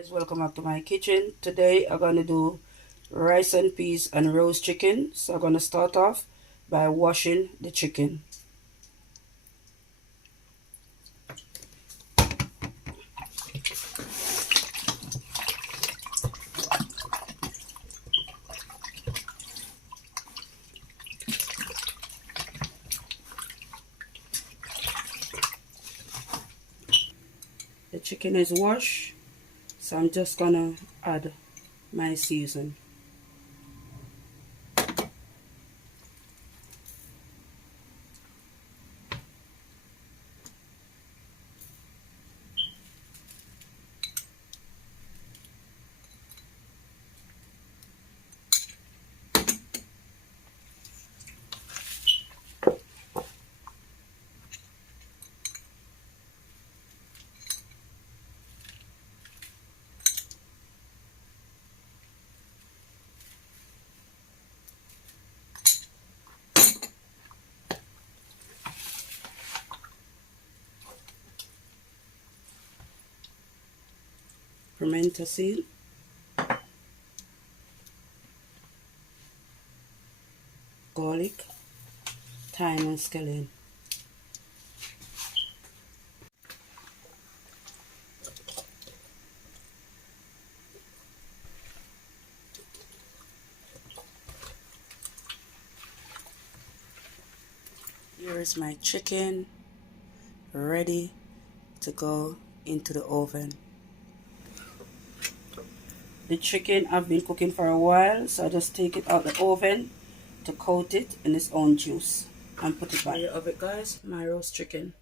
Guys, welcome back to my kitchen. Today I'm gonna do rice and peas and roast chicken. So I'm gonna start off by washing the chicken. The chicken is washed, so I'm just gonna add my season. Pimento seed, garlic, thyme and scallion. Here is my chicken ready to go into the oven. The chicken I've been cooking for a while, so I just take it out the oven to coat it in its own juice and put it back. Here of it, guys, my roast chicken.